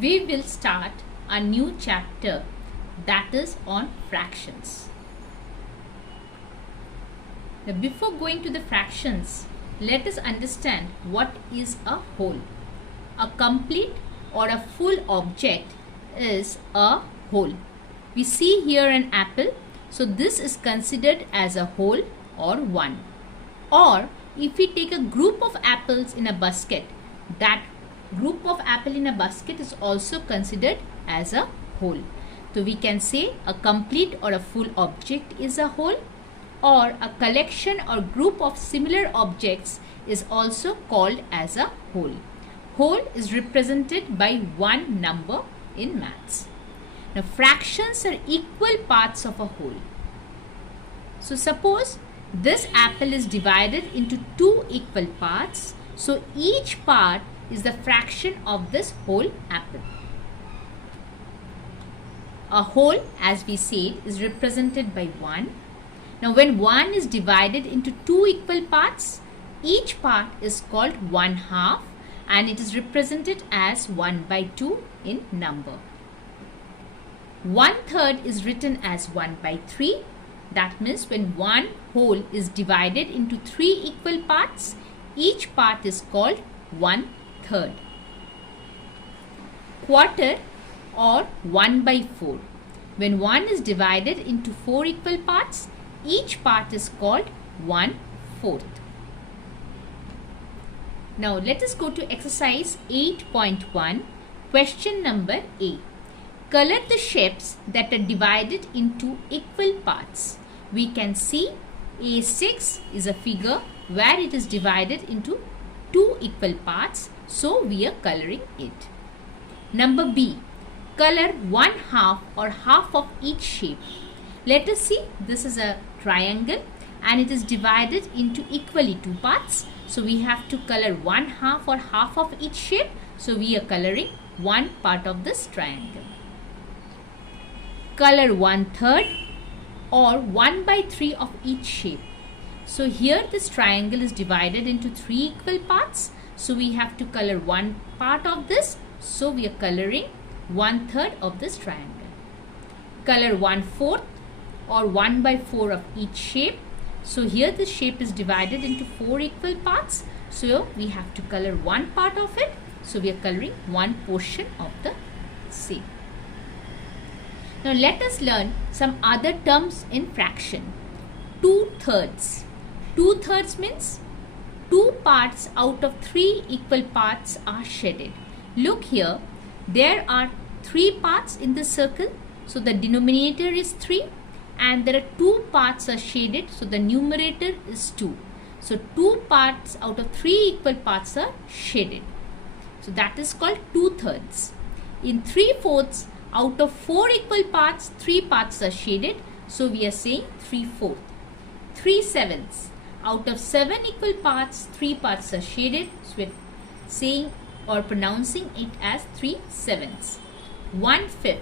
we will start a new chapter that is on fractions. Now, before going to the fractions, let us understand what is a whole. A complete or a full object is a whole. We see here an apple, so this is considered as a whole or one. Or if we take a group of apples in a basket, that group of apple in a basket is also considered as a whole. So we can say a complete or a full object is a whole, or a collection or group of similar objects is also called as a whole. Whole is represented by one number in maths. Now fractions are equal parts of a whole. So suppose this apple is divided into two equal parts. So each part is the fraction of this whole apple. A whole, as we said, is represented by 1. Now when 1 is divided into two equal parts, each part is called 1/2 and it is represented as 1/2 in number. 1/3 is written as 1/3. That means when one whole is divided into three equal parts, each part is called 1/3. Quarter or 1/4. When 1 is divided into four equal parts, each part is called 1/4. Now let us go to exercise 8.1, question number A. Color the shapes that are divided into equal parts. We can see A6 is a figure where it is divided into two equal parts, so we are coloring it. Number B, color 1/2 or half of each shape. Let us see, this is a triangle and it is divided into equally two parts. So we have to color 1/2 or half of each shape. So we are coloring one part of this triangle. Color 1/3 or 1/3 of each shape. So here this triangle is divided into three equal parts. So we have to color one part of this. So we are coloring 1/3 of this triangle. Color 1/4 or 1/4 of each shape. So here this shape is divided into four equal parts. So we have to color one part of it. So we are coloring one portion of the same. Now let us learn some other terms in fraction. 2/3. 2/3 means two parts out of three equal parts are shaded. Look here, there are three parts in the circle. So the denominator is 3 and there are two parts are shaded. So the numerator is 2. So two parts out of three equal parts are shaded. So that is called 2/3. In 3/4 out of four equal parts, three parts are shaded. So we are saying 3/4. 3/7. Out of seven equal parts, three parts are shaded. So we are saying or pronouncing it as 3/7. 1/5.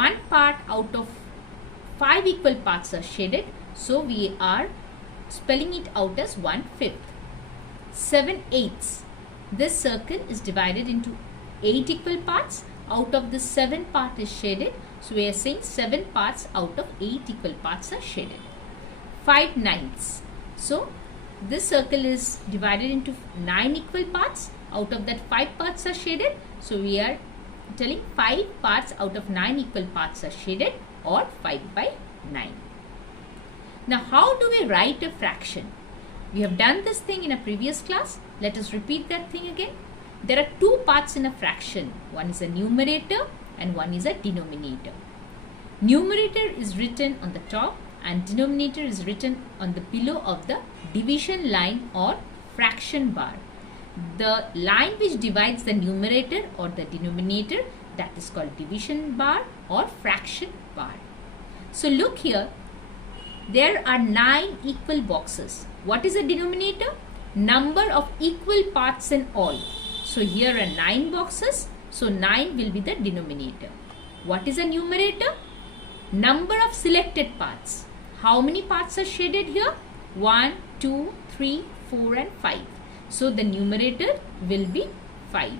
One part out of five equal parts are shaded. So we are spelling it out as 1/5. 7/8. This circle is divided into 8 equal parts. Out of the 7 part is shaded. So we are saying 7 parts out of 8 equal parts are shaded. 5/9. So this circle is divided into 9 equal parts. Out of that 5 parts are shaded. So we are telling 5 parts out of 9 equal parts are shaded, or 5/9. Now how do we write a fraction? We have done this thing in a previous class. Let us repeat that thing again. There are two parts in a fraction. One is a numerator and one is a denominator. Numerator is written on the top and denominator is written on the below of the division line or fraction bar. The line which divides the numerator or the denominator, that is called division bar or fraction bar. So look here, there are 9 equal boxes. What is a denominator? Number of equal parts in all. So here are 9 boxes. So 9 will be the denominator. What is a numerator? Number of selected parts. How many parts are shaded here? 1, 2, 3, 4 and 5. So the numerator will be 5.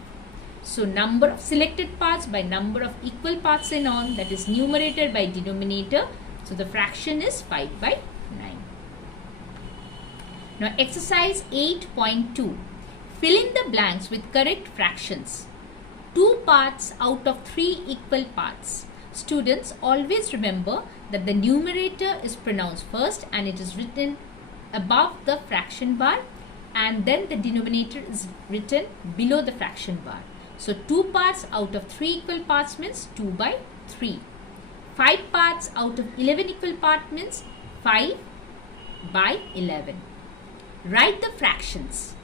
So number of selected parts by number of equal parts in all, that is numerator by denominator. So the fraction is 5 by 9. Now exercise 8.2. Fill in the blanks with correct fractions. 2 parts out of 3 equal parts. Students, always remember that the numerator is pronounced first and it is written above the fraction bar, and then the denominator is written below the fraction bar. So 2 parts out of 3 equal parts means 2 by 3. 5 parts out of 11 equal parts means 5 by 11. Write the fractions.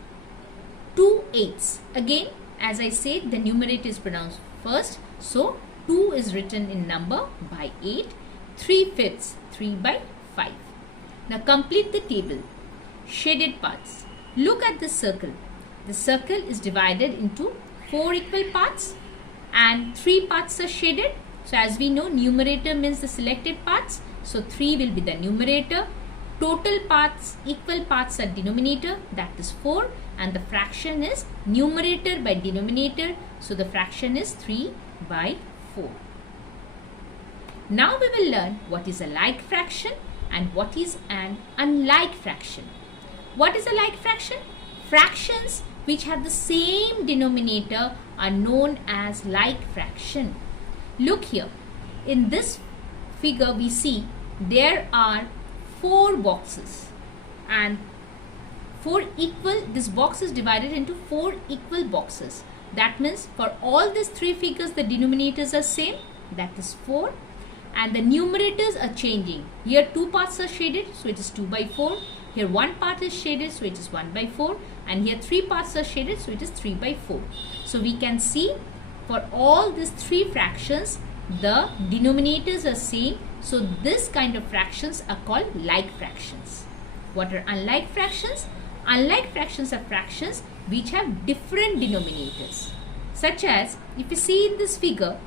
2/8. Again, as I said, the numerator is pronounced first. So 2 is written in number by 8. 3/5. 3 by 5. Now complete the table. Shaded parts. Look at the circle. The circle is divided into 4 equal parts and 3 parts are shaded. So as we know, numerator means the selected parts. So 3 will be the numerator. Total parts, equal parts are denominator, that is 4, and the fraction is numerator by denominator. So the fraction is 3 by 4. Now we will learn what is a like fraction and what is an unlike fraction. What is a like fraction? Fractions which have the same denominator are known as like fraction. Look here. In this figure we see there are 4 boxes and this box is divided into 4 equal boxes. That means for all these 3 figures the denominators are same, that is 4, and the numerators are changing. Here 2 parts are shaded, so it is 2 by 4. Here 1 part is shaded, so it is 1 by 4, and here 3 parts are shaded, so it is 3 by 4. So we can see for all these 3 fractions the denominators are same. So this kind of fractions are called like fractions. What are unlike fractions? Unlike fractions are fractions which have different denominators. Such as, if you see in this figure,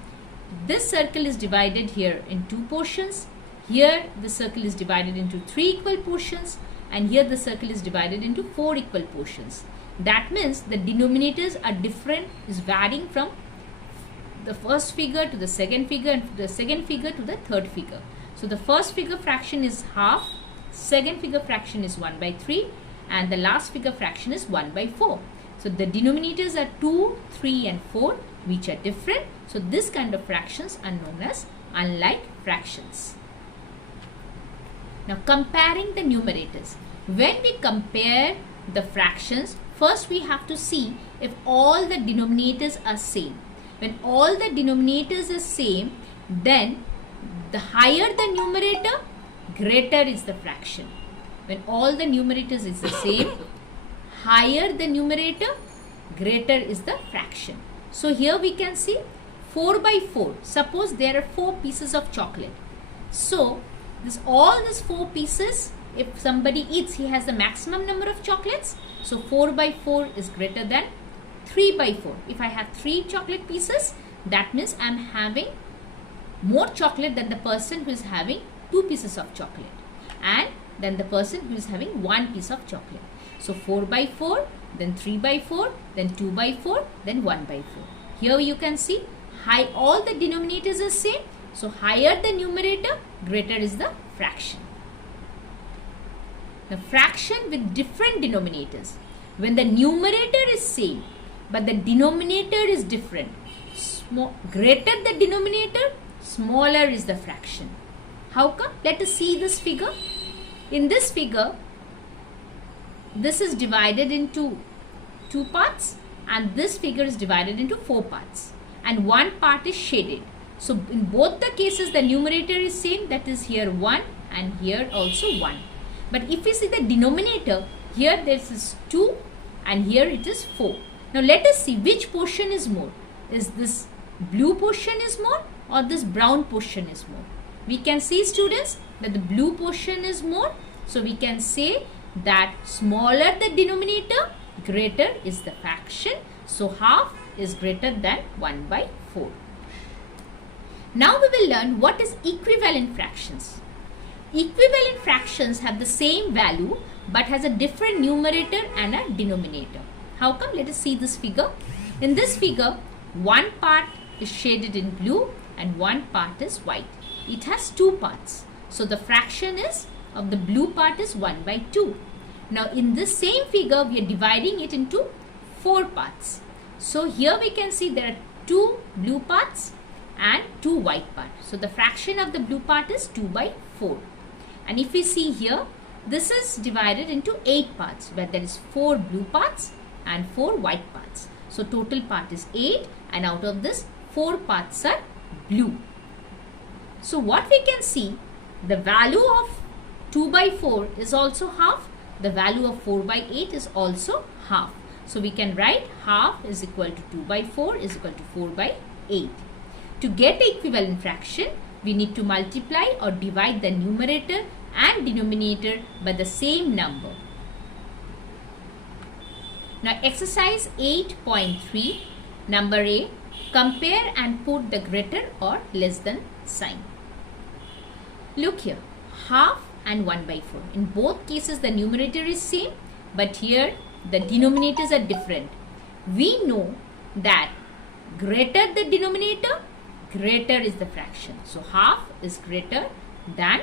this circle is divided here in 2 portions. Here the circle is divided into 3 equal portions, and here the circle is divided into 4 equal portions. That means the denominators are different, is varying from the first figure to the second figure and the second figure to the third figure. So the first figure fraction is half, second figure fraction is 1 by 3, and the last figure fraction is 1 by 4. So the denominators are 2, 3 and 4 which are different. So this kind of fractions are known as unlike fractions. Now comparing the numerators. When we compare the fractions, first we have to see if all the denominators are same. When all the denominators are same, then the higher the numerator, greater is the fraction. When all the numerators is the same, higher the numerator, greater is the fraction. So here we can see 4 by 4. Suppose there are 4 pieces of chocolate. So all these 4 pieces, if somebody eats, he has the maximum number of chocolates. So 4 by 4 is greater than 3 by 4. If I have 3 chocolate pieces, that means I am having more chocolate than the person who is having 2 pieces of chocolate, and than the person who is having 1 piece of chocolate. So 4 by 4, then 3 by 4, then 2 by 4, then 1 by 4. Here you can see all the denominators are same. So higher the numerator, greater is the fraction. The fraction with different denominators. When the numerator is same, but the denominator is different, greater the denominator, smaller is the fraction. How come? Let us see this figure. In this figure, this is divided into 2 parts and this figure is divided into 4 parts, and 1 part is shaded. So in both the cases the numerator is same, that is here 1 and here also 1. But if we see the denominator, here this is 2 and here it is 4. Now let us see which portion is more. Is this blue portion is more or this brown portion is more? We can see, students, that the blue portion is more. So we can say that smaller the denominator, greater is the fraction. So half is greater than 1 by 4. Now we will learn what is equivalent fractions. Equivalent fractions have the same value but has a different numerator and a denominator. How come? Let us see this figure. In this figure, One part is shaded in blue and one part is white. It has two parts. So the fraction is of the blue part is 1 by 2. Now in this same figure, we are dividing it into 4 parts. So here we can see there are 2 blue parts and 2 white parts. So the fraction of the blue part is 2 by 4. And if we see here, this is divided into 8 parts where there is 4 blue parts and 4 white parts. So total part is 8, and out of this 4 parts are blue. So what we can see, the value of 2 by 4 is also half. The value of 4 by 8 is also half. So we can write half is equal to 2 by 4 is equal to 4 by 8. To get the equivalent fraction, we need to multiply or divide the numerator and denominator by the same number. Now exercise 8.3, number A, compare and put the greater or less than sign. Look here, half and 1 by 4. In both cases the numerator is same, but here the denominators are different. We know that greater the denominator, greater is the fraction. So half is greater than,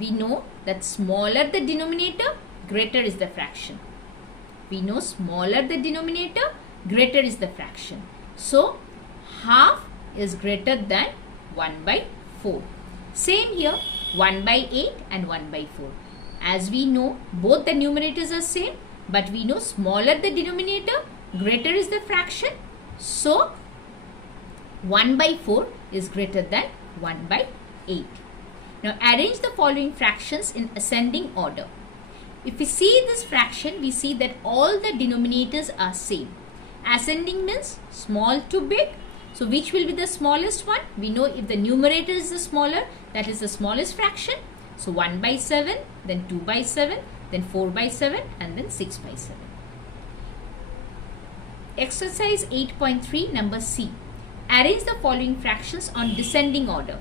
we know that smaller the denominator, greater is the fraction. We know smaller the denominator, greater is the fraction. So half is greater than 1 by 4. Same here, 1 by 8 and 1 by 4. As we know, both the numerators are same, but we know smaller the denominator, greater is the fraction. So 1 by 4 is greater than 1 by 8. Now arrange the following fractions in ascending order. If we see this fraction, we see that all the denominators are same. Ascending means small to big. So which will be the smallest one? We know if the numerator is the smaller, that is the smallest fraction. So 1 by 7, then 2 by 7, then 4 by 7, and then 6 by 7. Exercise 8.3, number C. Arrange the following fractions on descending order.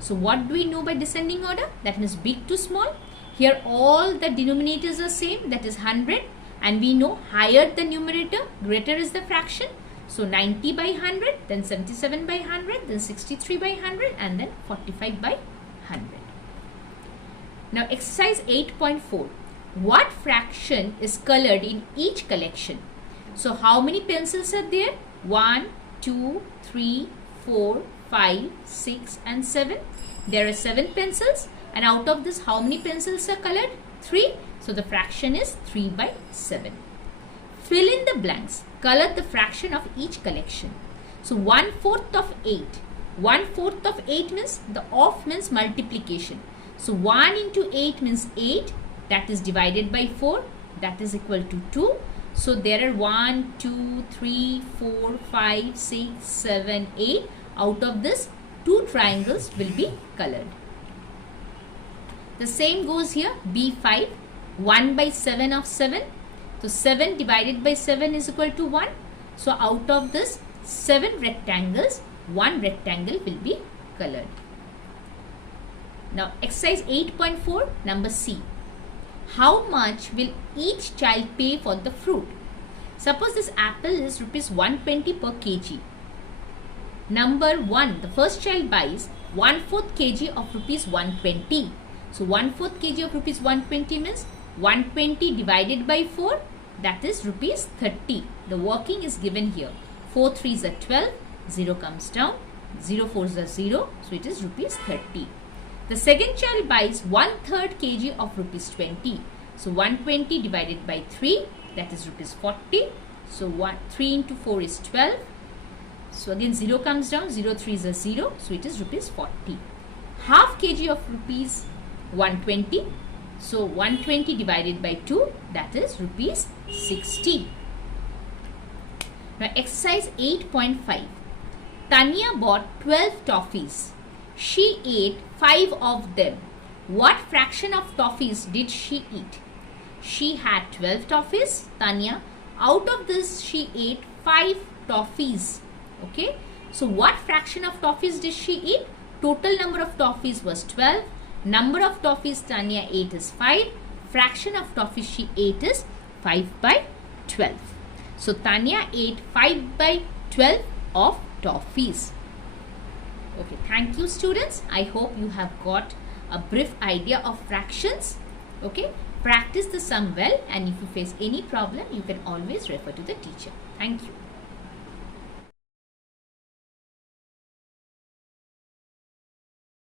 So what do we know by descending order? That means big to small. Here all the denominators are same, that is 100, and we know higher the numerator, greater is the fraction. So 90 by 100, then 77 by 100, then 63 by 100, and then 45 by 100. Now exercise 8.4. What fraction is colored in each collection? So how many pencils are there? 1, 2, 3, 4, 5, 6 and 7. There are 7 pencils, and out of this how many pencils are colored? 3. So the fraction is 3 by 7. Fill in the blanks. Color the fraction of each collection. So 1/4 of 8. 1/4 of 8 means the off means multiplication. So 1 into 8 means 8. That is divided by 4. That is equal to 2. So there are 1, 2, 3, 4, 5, 6, 7, 8. Out of this, 2 triangles will be colored. The same goes here. B5. 1 by 7 of 7. So 7 divided by 7 is equal to 1. So out of this 7 rectangles, 1 rectangle will be colored. Now exercise 8.4, number C. How much will each child pay for the fruit? Suppose this apple is rupees 120 per kg. Number 1, the first child buys 1/4 kg of rupees 120. So 1/4 kg of rupees 120 means 120 divided by 4, that is rupees 30. The working is given here. 4 3s are 12, 0 comes down, 0 4s are 0, so it is rupees 30. The second child buys 1/3 kg of rupees 20. So 120 divided by 3, that is rupees 40. So 3 into 4 is 12. So again 0 comes down, 0 3s are 0, so it is rupees 40. Half kg of rupees 120. So 120 divided by 2, that is rupees 60. Now exercise 8.5. Tanya bought 12 toffees. She ate 5 of them. What fraction of toffees did she eat? She had 12 toffees, Tanya. Out of this she ate 5 toffees. Okay. So what fraction of toffees did she eat? Total number of toffees was 12. Number of toffees Tanya ate is 5. Fraction of toffees she ate is 5 by 12. So Tanya ate 5 by 12 of toffees. Okay, thank you students. I hope you have got a brief idea of fractions. Okay, practice the sum well, and if you face any problem, you can always refer to the teacher. Thank you.